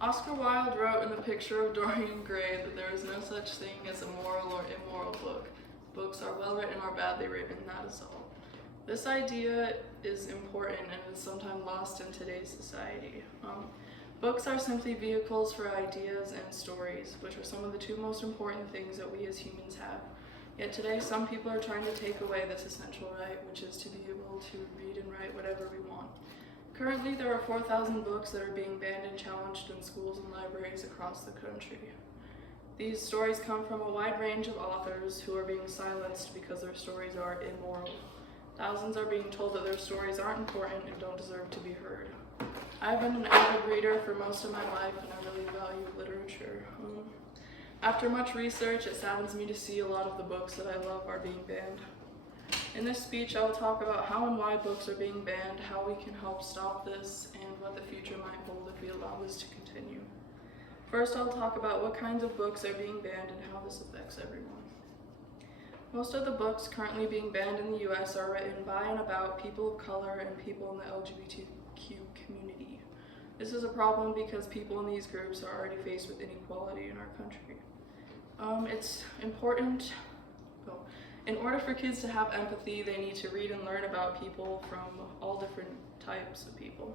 Oscar Wilde wrote in The Picture of Dorian Gray that there is no such thing as a moral or immoral book. Books are well written or badly written, that is all. This idea is important and is sometimes lost in today's society. Books are simply vehicles for ideas and stories, which are some of the two most important things that we as humans have. Yet today, some people are trying to take away this essential right, which is to be able to read and write whatever we want. Currently, there are 4,000 books that are being banned and challenged in schools and libraries across the country. These stories come from a wide range of authors who are being silenced because their stories are immoral. Thousands are being told that their stories aren't important and don't deserve to be heard. I've been an avid reader for most of my life, and I really value literature. After much research, it saddens me to see a lot of the books that I love are being banned. In this speech, I will talk about how and why books are being banned, how we can help stop this, and what the future might hold if we allow this to continue. First, I'll talk about what kinds of books are being banned and how this affects everyone. Most of the books currently being banned in the US are written by and about people of color and people in the LGBTQ community. This is a problem because people in these groups are already faced with inequality in our country. It's important, in order for kids to have empathy, they need to read and learn about people from all different types of people.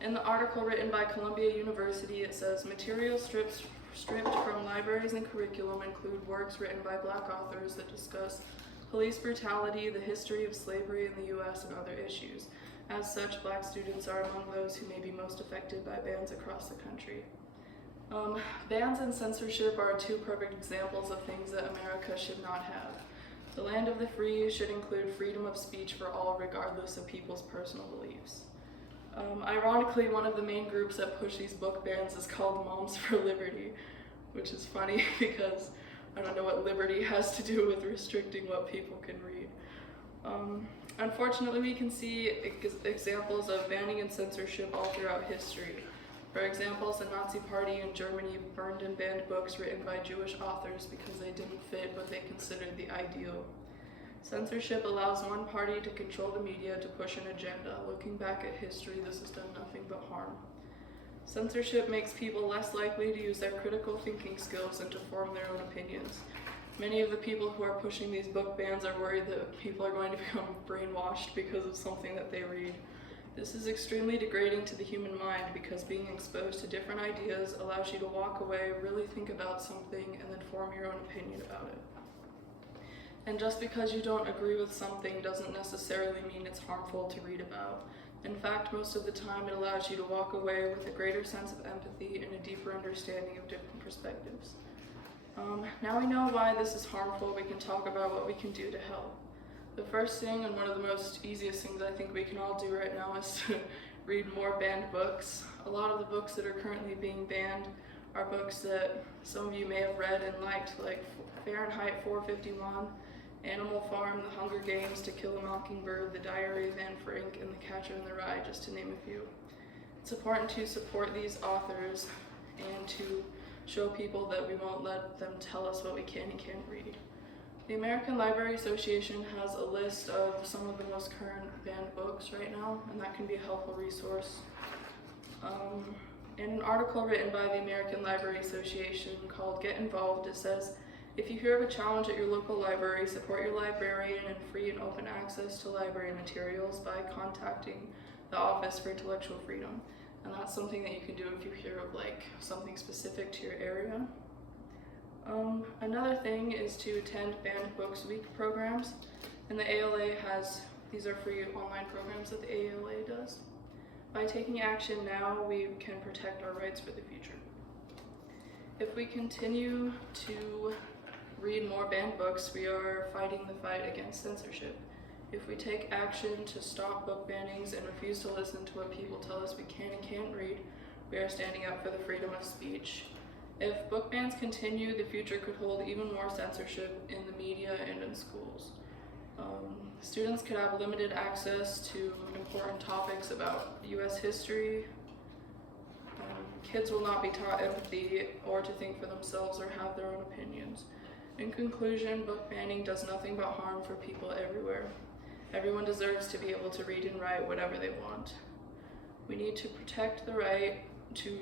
In the article written by Columbia University, it says, materials stripped from libraries and curriculum include works written by Black authors that discuss police brutality, the history of slavery in the US, and other issues. As such, Black students are among those who may be most affected by bans across the country. Bans and censorship are two perfect examples of things that America should not have. The land of the free should include freedom of speech for all, regardless of people's personal beliefs. Ironically, one of the main groups that push these book bans is called Moms for Liberty, which is funny because I don't know what liberty has to do with restricting what people can read. Unfortunately, we can see examples of banning and censorship all throughout history. For example, the Nazi Party in Germany burned and banned books written by Jewish authors because they didn't fit what they considered the ideal. Censorship allows one party to control the media to push an agenda. Looking back at history, this has done nothing but harm. Censorship makes people less likely to use their critical thinking skills and to form their own opinions. Many of the people who are pushing these book bans are worried that people are going to become brainwashed because of something that they read. This is extremely degrading to the human mind because being exposed to different ideas allows you to walk away, really think about something, and then form your own opinion about it. And just because you don't agree with something doesn't necessarily mean it's harmful to read about. In fact, most of the time it allows you to walk away with a greater sense of empathy and a deeper understanding of different perspectives. Now we know why this is harmful, we can talk about what we can do to help. The first thing, and one of the most easiest things I think we can all do right now, is to read more banned books. A lot of the books that are currently being banned are books that some of you may have read and liked, like Fahrenheit 451, Animal Farm, The Hunger Games, To Kill a Mockingbird, The Diary of Anne Frank, and The Catcher in the Rye, just to name a few. It's important to support these authors and to show people that we won't let them tell us what we can and can't read. The American Library Association has a list of some of the most current banned books right now, and that can be a helpful resource. In an article written by the American Library Association called Get Involved, it says, if you hear of a challenge at your local library, support your librarian in free and open access to library materials by contacting the Office for Intellectual Freedom. And that's something that you can do if you hear of something specific to your area. Another thing is to attend Banned Books Week programs, and the ALA these are free online programs that the ALA does. By taking action now, we can protect our rights for the future. If we continue to read more banned books, we are fighting the fight against censorship. If we take action to stop book bannings and refuse to listen to what people tell us we can and can't read, we are standing up for the freedom of speech. If book bans continue, the future could hold even more censorship in the media and in schools. Students could have limited access to important topics about US history. Kids will not be taught empathy or to think for themselves or have their own opinions. In conclusion, book banning does nothing but harm for people everywhere. Everyone deserves to be able to read and write whatever they want. We need to protect the right to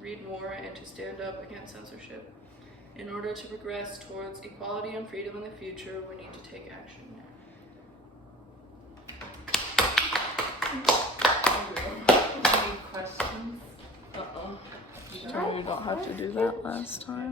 read more and to stand up against censorship. In order to progress towards equality and freedom in the future, we need to take action now. Any questions? Sorry, we don't have to do that last time.